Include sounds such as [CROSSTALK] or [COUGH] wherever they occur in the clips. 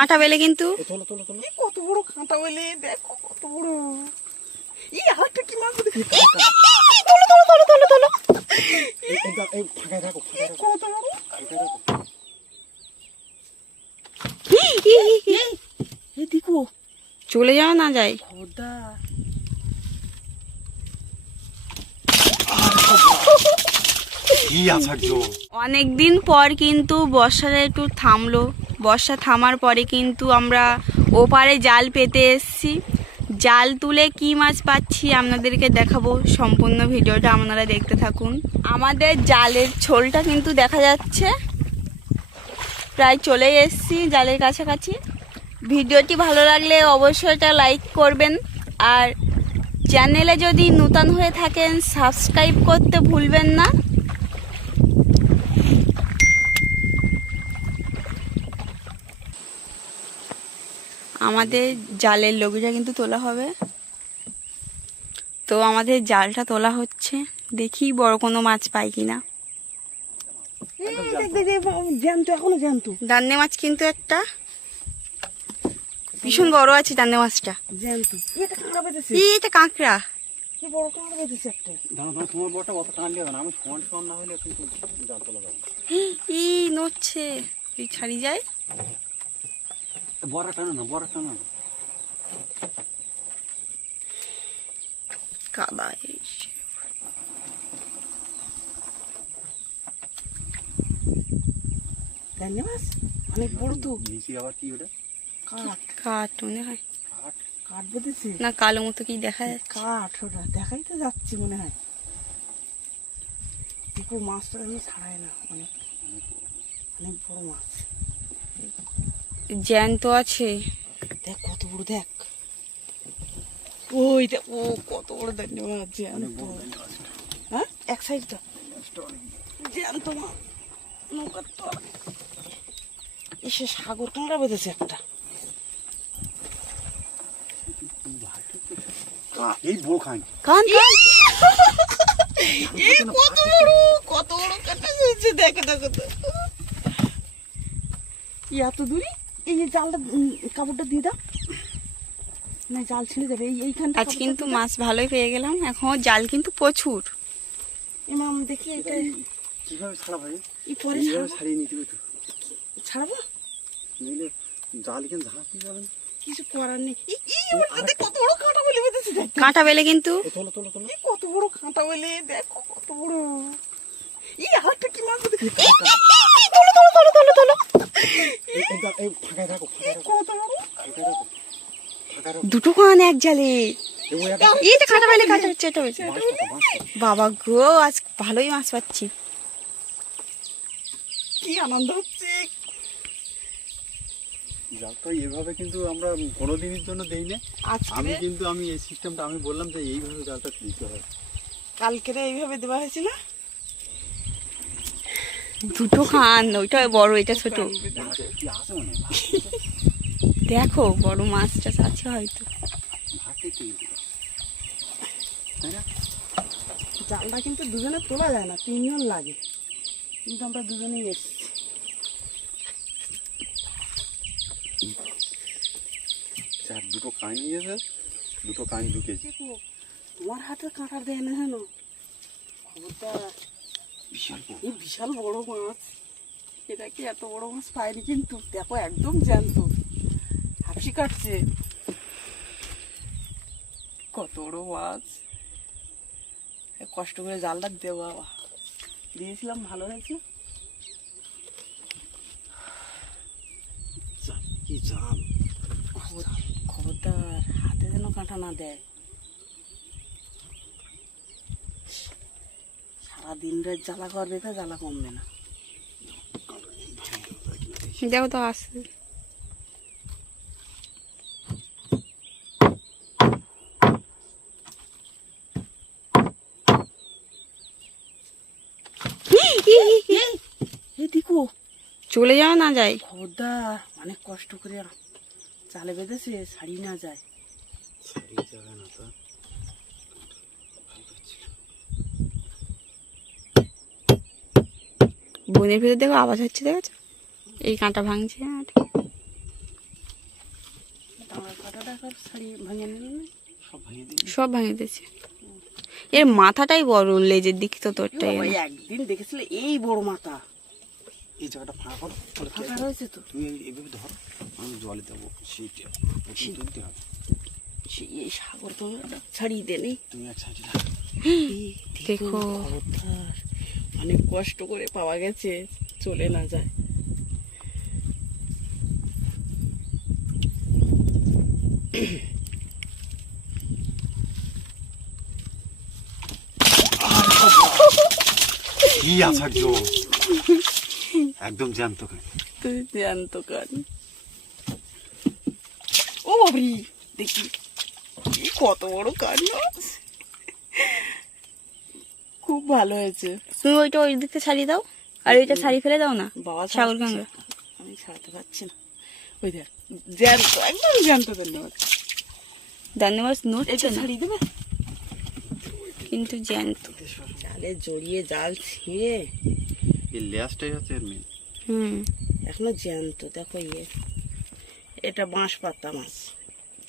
কাঁটা বেলে কিন্তু। কত বড় কাঁটা বলে দেখো কত বড়। এই হাতটা কি মাছ দেখি তোলো তোলো তোলো তোলো তোলো। কত বড়? দেখো চলে যাও না যায় খবরদার। [LAUGHS] কি আশ্চর্য। অনেক দিন পর কিন্তু বর্ষাটা একটু থামলো। বর্ষা থামার পরে কিন্তু আমরা ওপারে জাল পেতে এসেছি। জাল তুলে কি মাছ পাচ্ছি আপনাদেরকে দেখাবো সম্পূর্ণ ভিডিওটা আপনারা দেখতে থাকুন। আমাদের জালের ছোলটা কিন্তু দেখা যাচ্ছে। প্রায় চলে এসেছি জালের কাছাকাছি। ভিডিওটি ভালো লাগলে অবশ্যই এটা লাইক করবেন। আর চ্যানেলে যদি নূতন হয়ে থাকেন, সাবস্ক্রাইব করতে ভুলবেন না। আমাদের জালের লগিটা কিন্তু তোলা হবে। তো আমাদের জালটা তোলা হচ্ছে। দেখি বড় কোনো মাছ পাই কিনা। দান্নে মাছ কিন্তু একটা। ভীষণ বড় আছে দান্নে মাছটা। কাঁকড়া। ই, নড়ছে। তুই ছাড়ি যায় বড় টানো না বড় টানো না। কাদা এসে। অনেক বড় তো। নিচে আবার কি ওটা? কাঠ। কাঠ মনে হয়? কাঠ? কাঠ বেঁধেছে না কালো মতো কি দেখা যাচ্ছে? কাঠ ওটা? দেখাই তো যাচ্ছি মনে হয়। দেখো মাছটা আমি ছাড়াই না অনেক। অনেক বড় মাছ। জ্যান্ত আছে। দেখ কত বড় দেখ। ওই দেখ ও কত বড় ধন্যবাদ জ্যান্ত। হ্যাঁ এক সাইডটা জ্যান্ত মাছ নৌকার তো এসে সাগর কাঁকড়া বেঁধেছে একটা। এই বউ খাই কান কান। [LAUGHS] এই কত বড় কত বড় কাটা হয়েছে দেখো দেখো তো এত এই জালটা কাপড়টা দিয়ে দাও। না জাল ছিঁড়ে যাবে। এই এইখানটা আজ কিন্তু মাছ ভালোই পেয়ে গেলাম। এখন জাল কিন্তু প্রচুর। ইমাম দেখি এটা কীভাবে ছাড়া ভাই? ই পরে ছাড়িয়ে নিতে হবে ছাড়াবো? নইলে জাল কিন্তু ঝাঁপি যাবে কিছু করার নেই। কত বড় কাঁটা বলে বেঁধেছে দেখ কাঁটা বেলে কিন্তু। তোলো তোলো তোলো। ই, কত বড় কাঁটা বলে দেখো কত বড়। ই কি মাছ দেখি তোলো তোলো তোলো তোলো তোলো। দুটো কান এক জালে। এই তো কাঁটা বেলে কাঁটা হচ্ছে এটা পাতা। বাবা গো আজ ভালোই মাছ পাচ্ছি। কি আনন্দ হচ্ছে। জালটা এইভাবে কিন্তু আমরা কোনোদিনের জন্য দেই না। আমি কিন্তু আমি এই সিস্টেমটা আমি বললাম যে এইভাবে জালটা দিতে হয়। কালকে এইভাবে দেওয়া হয়েছিল? দুটো কান ওইটা বড় এটা ছোট? দেখো বড় মাছ টাছ আছে হয়তো। জালটা কিন্তু দুজনে তোলা যায় না তিনজন লাগে। কিন্তু আমরা দুজনেই এসেছি। চার দুটো কান নিয়েছে দুটো কান ঢুকেছে। তোমার হাতে কাঁটা দেয় না খবরদার। বড়। এই বিশাল বড় মাছ। এটা কি এত বড় মাছ? পাইনি কিন্তু। দেখো একদম জ্যান্ত। হাফসি কাটছে। কত বড় মাছ। কষ্ট করে জালটা দেওয়া দিয়েছিলাম ভালো হয়েছে। খবরদার হাতে যেন কাঁটা না দেয়। সারাদিন রাত জ্বালা করবে তা জ্বালা কমবে না। দেখো তো আসছে। চলে যাও না যায় খবরদার অনেক কষ্ট করে চালে বেঁধেছে ছাড়ি না যায়। যাবে না তো। বনের ভিতর দেখো আওয়াজ হচ্ছে দেখেছ এই কাঁটা ভাঙছে আর সব ভাঙে নিল না সব ভেঙে দিই সব ভাঙে দিয়েছে। এর মাথাটাই বড় লেজের দিক তো তোরটাই একদিন দেখেছিলে এই বড় মাথা? এই জায়গাটা ফাঁকা করো ফাঁকা রয়েছে তো? তুমি এইভাবে ধরো আমি জলে দেবো সেইটা। তুলতে হবে সে এই সাগর তো ছাড়িয়ে দেনি তুমি দেখো খবরদার। অনেক কষ্ট করে পাওয়া গেছে চলে না যায়। কি আশ্চর্য একদম? জ্যান্ত খাই তুই জ্যান্ত কান। ও বাবরি দেখি কত বড় কান। খুব ভালো হয়েছে। তুমি ওইটা ওই দিকটা ছাড়িয়ে দাও আর ওইটা ছাড়িয়ে ফেলে দাও না বাবা সাগর। গঙ্গা। আমি ছাড়াতে পারছি না। ওই দেখ জ্যান্ত একদম জ্যান্ত ধন্যবাদ। মাছ নড়ছে এটা ছাড়িয়ে দেবে? কিন্তু জ্যান্ত। জালে জড়িয়ে জাল ছিঁড়ে। এই লেজটাই হচ্ছে এর মেন হুম। এখনও জ্যান্ত দেখো ইয়ে এটা বাঁশ পাতা মাছ।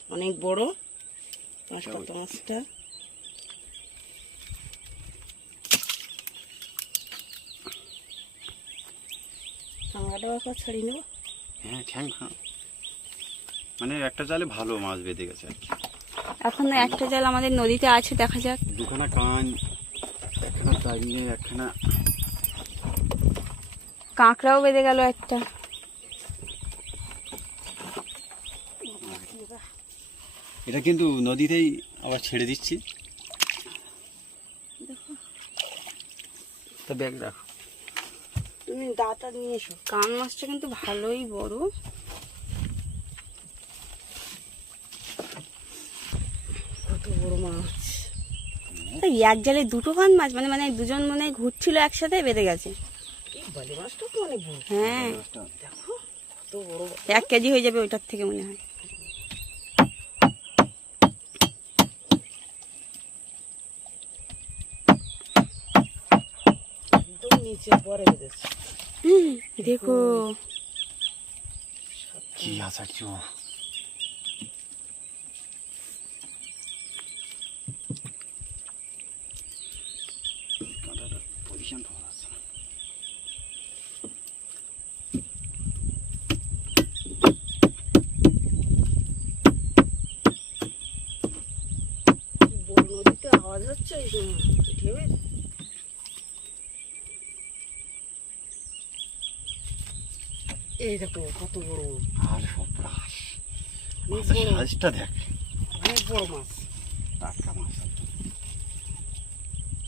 অনেক বড় বাঁশ পাতা মাছটা। একবার ছাড়িয়ে নেব। হ্যাঁ ঠ্যাং মানে একটা জালে ভালো মাছ বেঁধে গেছে আর কি। এখন একটা জাল আমাদের নদীতে আছে দেখা যাক। দুখানা কান একখানা চাইলে একখানা। কাঁকড়াও বেঁধে গেল একটা। এটা কিন্তু নদীতেই আবার ছেড়ে দিচ্ছি। তা ব্যাগ রাখো। তুমি দাঁতা নিয়ে এসো। কান মাছটা কিন্তু ভালোই বড়। কত বড় মাছ। এক জালে দুটো কান মাছ মানে মানে দুজন মনে হয় ঘুরছিল একসাথে বেঁধে গেছে। হ্যাঁ। এক কেজি হয়ে যাবে ওইটার থেকে মনে হয় একদম নিচে পরে বেঁধেছে দেখো কি আশ্চর্য কাঁটাটা পজিশন পাওয়া যাচ্ছে না কি বড় নদীতে আওয়াজ হচ্ছে এই যে ঢেউয়ের এই দেখো কত বড়। আর সপ্রাস সাইজটা দেখ। অনেক বড় মাছ। টাটকা মাছ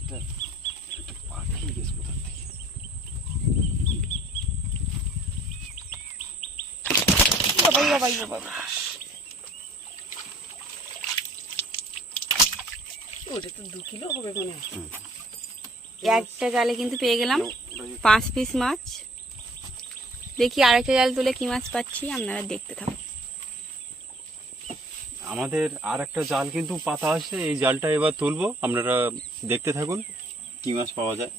এটা এটা পাখি গেছে কোথার থেকে? বাবাই বাবাই বাবাই। ওটা তো দু কিলো হবে মনে একটা জালে কিন্তু পেয়ে গেলাম পাঁচ পিস মাছ। দেখি আরেকটা জাল তুলে কি মাছ পাচ্ছি আপনারা দেখতে থাকুন। আমাদের আর একটা জাল কিন্তু পাতা আছে এই জালটা এবার তুলবো আপনারা দেখতে থাকুন কি মাছ পাওয়া যায়।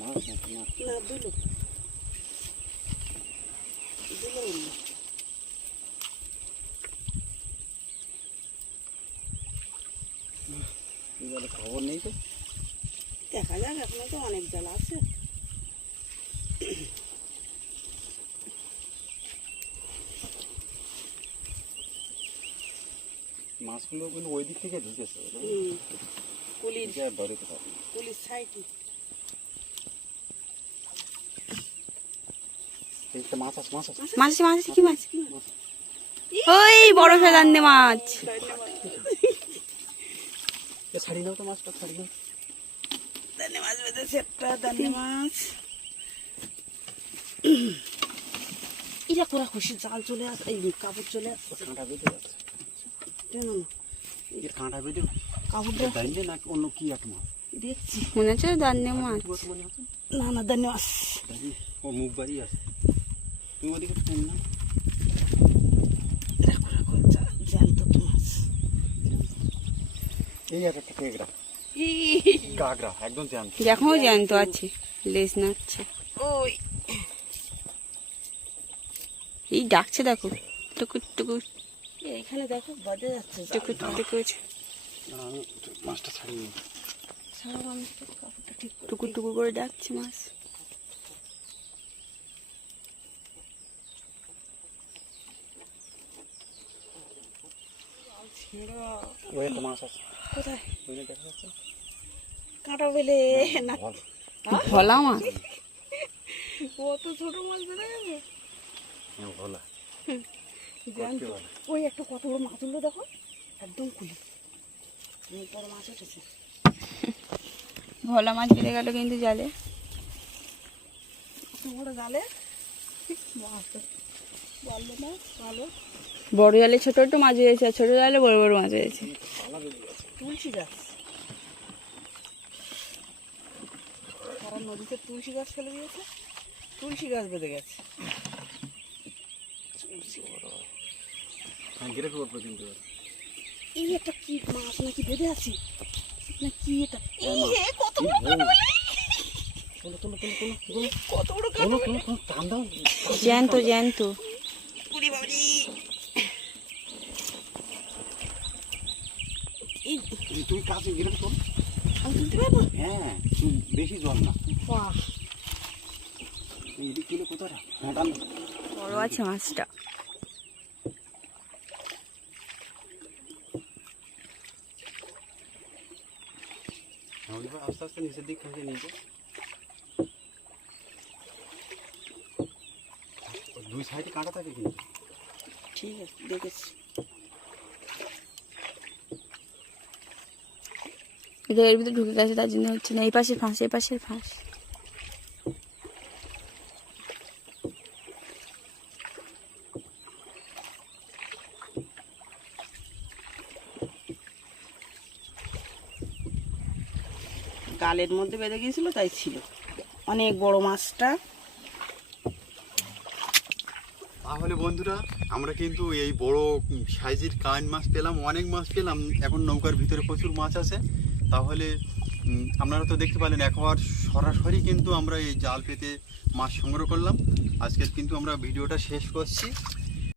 মাছ না, কি মাছ? না দুলো দুলো না। এই জালে খবর নেই তো? দেখা যাক এখনও তো অনেক জাল আছে। মাছগুলো কিন্তু ওই দিক থেকে ঢুকেছে কুলির বাড়িতে কুলির সাইডে। মাছ আছে মাছ আছে। মাছ আছে কি মাছ? ওই বড় ফেদান্নে মাছ। এ ছাড়ি নাও তো মাছটা ছাড়ি নাও দান্নে মাছ বেঁধেছে একটা দান্নে মাছ। এটা করা খুশি জাল চলে আসে এই কাপড় চলে আসছে কাঁটা বেঁধে যাচ্ছে কেন কাঁটা বেঁধে কাপড়টা দাঁড়িয়ে না অন্য কি এক মাছ? দেখছি। মনে হচ্ছে দান্নে মাছ মনে না না দান্নে মাছ। ও মুখ বাড়িয়ে আসছে তুমি ওদিকে না এটা এই এক একটা কেকড়া গাগরা একদম জ্যান্ত দেখো জ্যান্ত আছে লেজ নাচ্ছে ওই এই ডাকছে দেখো টুকুর টুকুর এইখানে দেখো বাজে যাচ্ছে আমি মাছটা ছাড়িয়ে করে টুকুর টুকুর করে ডাকছে মাছ। ওই একটা মাছ আছে। কোথায়? কাটা বেলে না। ভোলা মাছ কত ছোট মাছ বেড়ে গেছে? ভোলা। ওই একটা কত বড় মাছ উঠল দেখো? একদম খুলি অনেক বড় মাছ উঠেছে। ভোলা মাছ বেড়ে গেল কিন্তু জালে। বড় জালে? বড় জালে ছোট ছোট মাছ হয়েছে আর ছোট জালে বড় বড় মাছ হয়েছে। তুলসী গাছ তারা নদীতে তুলসী গাছ ফেলে দিয়েছে। তুলসী গাছ বেঁধে গেছে। হ্যাঁ। এই একটা কি মাছ নাকি বেঁধে আছে? না কি এটা? কত বড় কাটা বেলে? কত কাটা জ্যান্ত জ্যান্ত পুরি বাবরি এই তুমি কাছে গিরে তোল আমি তুলতে পারব? হ্যাঁ তুমি বেশি জল না। বাহ। এদিক তুলে কোথায় হ্যাঁ বড় আছে মাছটা। হ্যাঁ, আস্তে আস্তে নিচের দিক থেকে ওই দুই সাইডে কাঁটা থাকে কিন্তু। ঠিক আছে দেখেছি। এর ভিতরে ঢুকে গেছে তার জন্য হচ্ছে না এই পাশে ফাঁস এই পাশের ফাঁস। গালের মধ্যে বেঁধে গিয়েছিল তাই ছিল। অনেক বড় মাছটা। তাহলে বন্ধুরা আমরা কিন্তু এই বড় সাইজের কান মাছ পেলাম অনেক মাছ পেলাম। এখন নৌকার ভিতরে প্রচুর মাছ আছে। তাহলে আপনারা তো দেখতে পেলেন, একবার সরাসরি কিন্তু আমরা এই জাল পেতে মাছ সংগ্রহ করলাম। আজকের কিন্তু আমরা ভিডিওটা শেষ করছি।